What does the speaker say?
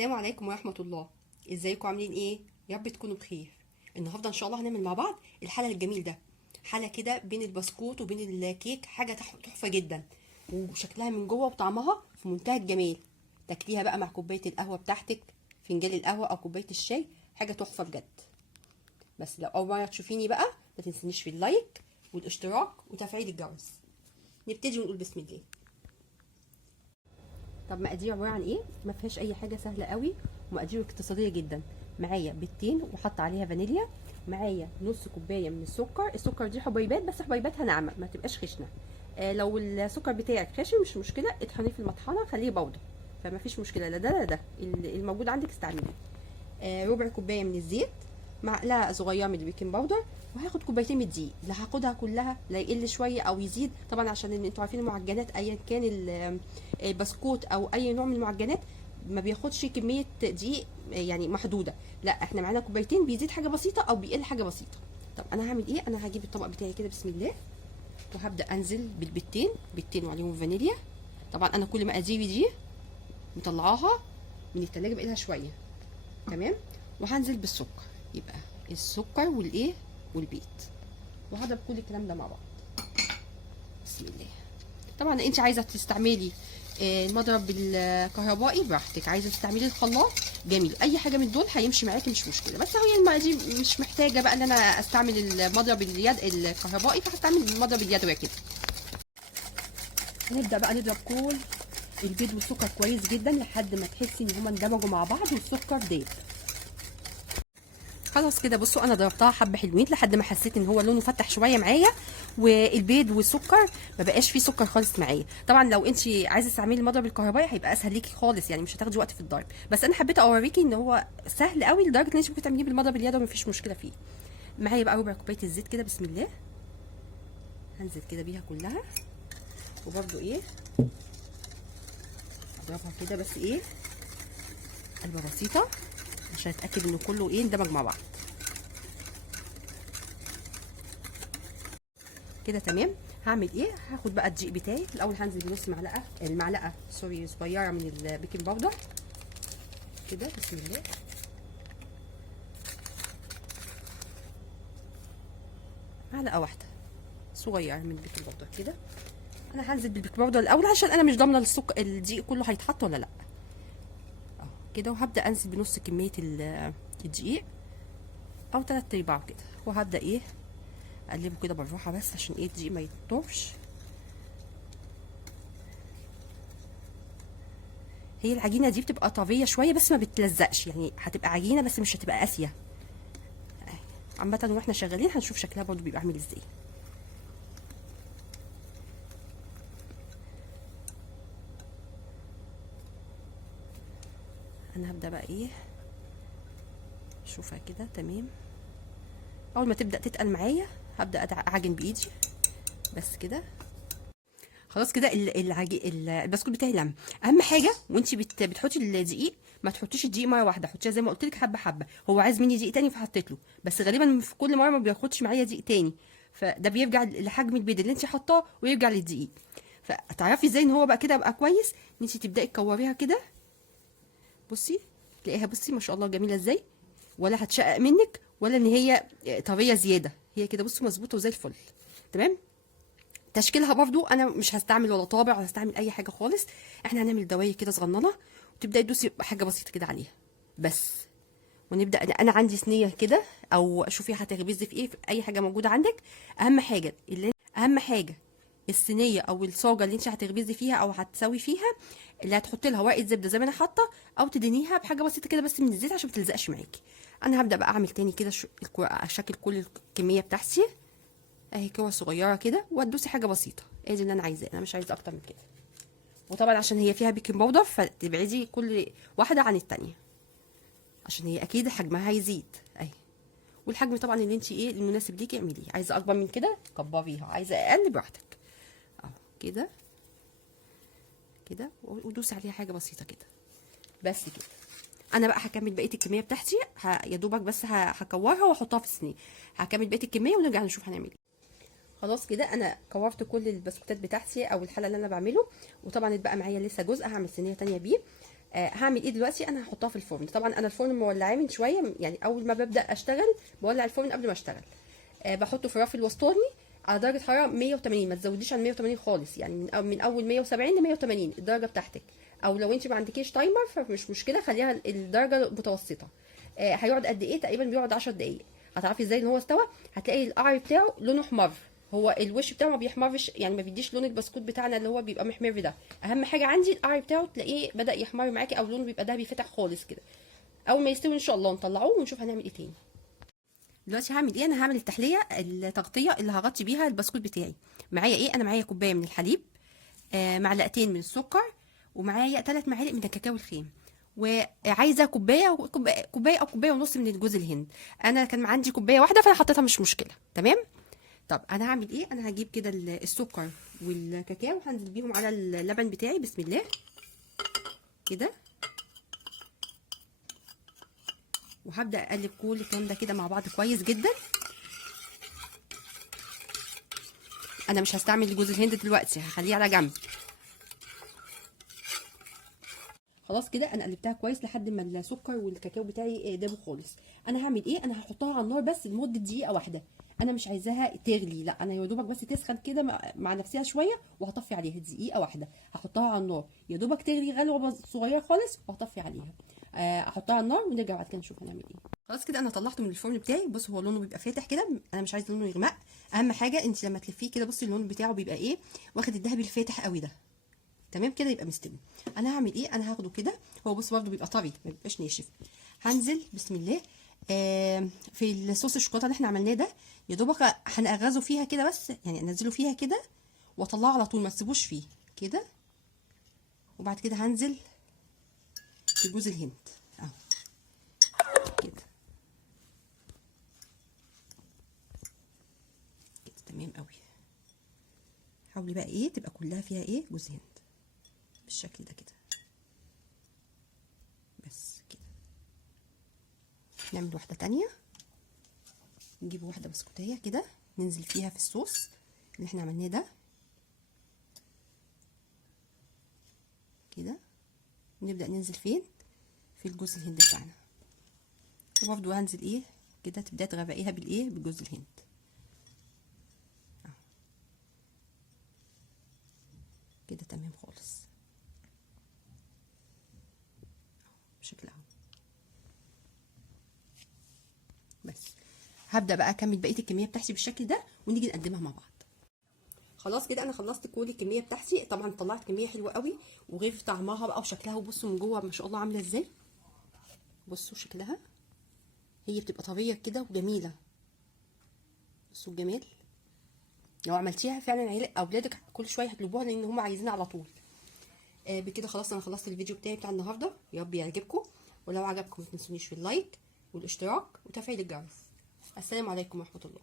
السلام عليكم ورحمة الله. ازيكم عاملين ايه؟ يا رب تكونوا بخير. النهارده ان شاء الله هنعمل مع بعض الحلى الجميل ده، حلى كده بين البسكوت وبين الكيك، حاجة تحفة جدا، وشكلها من جوه وطعمها في منتهى الجمال. تاكليها بقى مع كوباية القهوة بتاعتك، فنجان القهوة او كوباية الشاي، حاجة تحفة بجد. بس لو اول مرة تشوفيني بقى ما تنسنيش في اللايك والاشتراك وتفعيل الجرس. نبتدي ونقول بسم الله. طب مقادير عباره عن ايه؟ ما فيهاش اي حاجه، سهله قوي ومقادير اقتصاديه جدا. معايا بيضتين وحط عليها فانيليا، معايا نص كوبايه من السكر دي حبيبات، بس حبيباتها ناعمه ما تبقاش خشنه. لو السكر بتاعك خشن مش مشكله، اطحنيه في المطحنه خليه بودر، فما فيش مشكله، لا ده لا ده، الموجود عندك استعمليه. ربع كوبايه من الزيت، معلقه صغيره من البيكنج باودر، وهاخد كوبايتين من الدقيق. لا هاخدها كلها لا يقل شويه او يزيد طبعا، عشان انتوا عارفين المعجنات ايا كان البسكوت او اي نوع من المعجنات ما بياخدش كميه دقيق يعني محدوده. لا احنا معانا كوبايتين، بيزيد حاجه بسيطه او بيقل حاجه بسيطه. طب انا هعمل ايه؟ انا هجيب الطبق بتاعي كده بسم الله، وهبدا انزل بيضتين وعليهم فانيليا. طبعا انا كل مقاديري دي مطلعاها من التلاجة بقالها شويه، تمام. وهنزل بالسكر، يبقى السكر والايه والبيض، وهضرب كل الكلام ده مع بعض بسم الله. طبعا انت عايزه تستعملي المضرب الكهربائي براحتك، عايزه تستعملي الخلاط جميل، اي حاجه من دول هيمشي معاكي مش مشكله. بس هي المقادير مش محتاجه بقى ان انا استعمل المضرب اليد الكهربائي، فهستعمل المضرب اليدوي كده. هنبدا بقى نضرب كل البيض والسكر كويس جدا لحد ما تحسي ان هما اندمجوا مع بعض والسكر داب. خلاص كده بصوا، انا ضربتها حبه حلوين لحد ما حسيت ان هو لونه فتح شويه معايا، والبيض والسكر ما بقاش فيه سكر خالص معايا. طبعا لو انت عايزه تستعملي المضرب الكهربائي هيبقى اسهل ليكي خالص، يعني مش هتاخدي وقت في الضرب، بس انا حبيت اوريكي ان هو سهل قوي لدرجه ان انت ممكن تعمليه بالمضرب اليدوي مفيش مشكله فيه. معايا بقى ربع كوبايه الزيت كده بسم الله، هنزل كده بيها كلها، وبرده ايه اضربها كده بس ايه قلبه بسيطه عشان اتاكد ان كله ايه اندمج مع بعض كده تمام. هعمل ايه؟ هاخد بقى الدقيق بتاعي الاول، هنزل بنص المعلقه صغيره من البيكنج باودر كده بسم الله، معلقه واحده صغيره من البيكنج باودر كده. انا هنزل بالبيكنج باودر الاول عشان انا مش ضامنه الدقيق كله هيتحط ولا لا، اهو كده. وهبدا انزل بنص كميه الدقيق او 3/4 كده، وهبدا ايه اقلبه كده بالراحه بس عشان ايه الدقيق ما يطرش. هي العجينه دي بتبقى طريه شويه بس ما بتلزقش، يعني هتبقى عجينه بس مش هتبقى قاسيه عامه. واحنا شغالين هنشوف شكلها برضو بيبقى عامل ازاي. انا هبدا بقى ايه اشوفها كده تمام. اول ما تبدا تتقل معايا هبدا اعجن بايدي بس كده. خلاص كده البسكوت بتاعي لم. اهم حاجه وانت بتحطي الدقيق ما تحطيش الدقيق مره واحده، حطيها زي ما قلت لك حبه حبه. هو عايز مني دقيق تاني فحطيت له، بس غالبا في كل مره ما بياخدش معايا دقيق تاني، فده بيرجع لحجم البيض اللي انت حطاه ويرجع للدقيق. فتعرفي ازاي ان هو بقى كده بقى كويس؟ ان انت تبداي تكوريها كده، بصي تلاقيها بصي ما شاء الله جميله ازاي، ولا هتشقق منك ولا ان هي طريه زياده، هي كده بصي مظبوطه وزي الفل تمام. تشكيلها برضو انا مش هستعمل ولا طابع ولا هستعمل اي حاجه خالص، احنا هنعمل دواير كده صغننه وتبداي تدوسي حاجه بسيطه كده عليها بس. ونبدا انا عندي صينيه كده، او شوفي هتخبزي في ايه، في اي حاجه موجوده عندك. اهم حاجه الصينيه او الصاجه اللي انت هتخبزي فيها او هتسوي فيها، اللي هتحطي لها ورقه زبده زي ما انا حاطه، او تدهنيها بحاجه بسيطه كده بس من الزيت عشان ما تلزقش معاكي. انا هبدا بقى اعمل تاني كده شكل كل الكميه بتاعتي اهي كور صغيره كده، وتدوسي حاجه بسيطه ادي اللي انا عايزاه، انا مش عايزه اكتر من كده. وطبعا عشان هي فيها بيكنج باودر فتبعدي كل واحده عن التانيه عشان هي اكيد حجمها هيزيد اهي. والحجم طبعا اللي انت ايه المناسب ليكي اعمليه، عايزه اكبر من كده كبريها، عايزه اقل براحتك اهو كده كده. ودوسي عليها حاجه بسيطه كده بس كده. انا بقى هكمل بقيه الكميه بتاعتي، يا دوبك بس هكورها واحطها في الصينيه. هكمل بقيه الكميه ونرجع نشوف هنعمل ايه. خلاص كده انا كورت كل البسكوتات بتاعتي او الحله اللي انا بعمله، وطبعا اتبقى معايا لسه جزء هعمل صينيه تانية بيه. هعمل ايه دلوقتي؟ انا هحطها في الفرن. طبعا انا الفرن مولعاه من شويه، يعني اول ما ببدا اشتغل بولع الفرن قبل ما اشتغل. بحطه في الرف الوسطاني على درجه حراره 180، ما تزوديش عن 180 خالص، يعني من اول 170 ل 180 الدرجه بتاعتك. او لو انت ما عندكيش تايمر فمش مشكله، خليها الدرجه متوسطه. هيقعد قد ايه؟ تقريبا بيقعد 10 دقائق. هتعرفي ازاي ان هو استوى؟ هتلاقي القعر بتاعه لونه احمر. هو الوش بتاعه ما بيحمرش، يعني ما بيديش لون البسكوت بتاعنا اللي هو بيبقى محمر ده. اهم حاجه عندي القعر بتاعه تلاقيه بدا يحمر معاكي، او لونه بيبقى دهبي فاتح خالص كده. اول ما يستوي ان شاء الله نطلعوه ونشوف هنعمل ايه تاني. دلوقتي هعمل ايه؟ انا هعمل التحليه التغطيه اللي هغطي بيها البسكوت بتاعي. معايا ايه؟ انا معايا كوبايه من الحليب، معلقتين من السكر، ومعايا 3 معالق من الكاكاو الخام، وعايزه كوبايه او كوبايه ونص من الجوز الهند. انا كان عندي كوبايه واحده فانا حطيتها، مش مشكله. تمام. طب انا هعمل ايه؟ انا هجيب كده السكر والكاكاو، هنزل بيهم على اللبن بتاعي. بسم الله كده، وهبدا اقلب كل الكلام ده كده مع بعض كويس جدا. انا مش هستعمل جوز الهند دلوقتي، هخليه على جنب. خلاص كده انا قلبتها كويس لحد ما السكر والكاكاو بتاعي دابوا خالص. انا هعمل ايه؟ انا هحطها على النار بس لمده دقيقه واحده. انا مش عايزاها تغلي، لا، انا يا دوبك بس تسخن كده مع نفسها شويه، وهطفي عليها دقيقه واحده. هحطها على النار يا دوبك تغلي غلوه صغيره خالص، وهطفي عليها. احطها على النار ونرجع بعد كده نشوف هنعمل ايه. خلاص كده انا طلعته من الفرن بتاعي. بص هو لونه بيبقى فاتح كده، انا مش عايزه لونه يغمق. اهم حاجه انت لما تلفيه كده بصي اللون بتاعه بيبقى ايه، واخد الذهبي الفاتح قوي ده. تمام كده يبقى مستوي. انا هعمل ايه؟ انا هاخده كده، هو بص برده بيبقى طري ما بيبقاش ناشف. هنزل بسم الله في الصوص الشوكولاته اللي احنا عملناه ده، يا دوبك هنغزه فيها كده بس، يعني انزله فيها كده واطلعه على طول، ما تسيبوش فيه كده. وبعد كده هنزل في جوز الهند اهو كده كده. تمام قوي. حاولي بقى ايه تبقى كلها فيها ايه جوز هند بالشكل ده كده. بس كده. نعمل واحده تانية، نجيب واحده بسكوتيه كده ننزل فيها في الصوص اللي احنا عملناه ده كده، ونبدا ننزل فين؟ في الجوز الهند بتاعنا. وبرده هنزل ايه كده، تبداي تغرقيها بالايه، بجوز الهند اهو كده. تمام خالص بشكل اهو. بس هبدا بقى اكمل بقيه الكميه بتاعتي بالشكل ده، ونيجي نقدمها مع بعض. خلاص كده انا خلصت كل الكميه بتاعتي. طبعا طلعت كميه حلوه قوي، وغير في طعمها بقى وشكلها. وبصوا من جوه ما شاء الله عامله ازاي، بصوا شكلها، هي بتبقى طريه كده وجميله. بصوا الجمال. لو عملتيها فعلا اولادك كل شويه هيطلبوها، لان هم عايزينها على طول. بكده خلاص انا خلصت الفيديو بتاعي بتاع النهارده، يا رب يعجبكم. ولو عجبكم ما تنسونيش في اللايك والاشتراك وتفعيل الجرس. السلام عليكم ورحمه الله.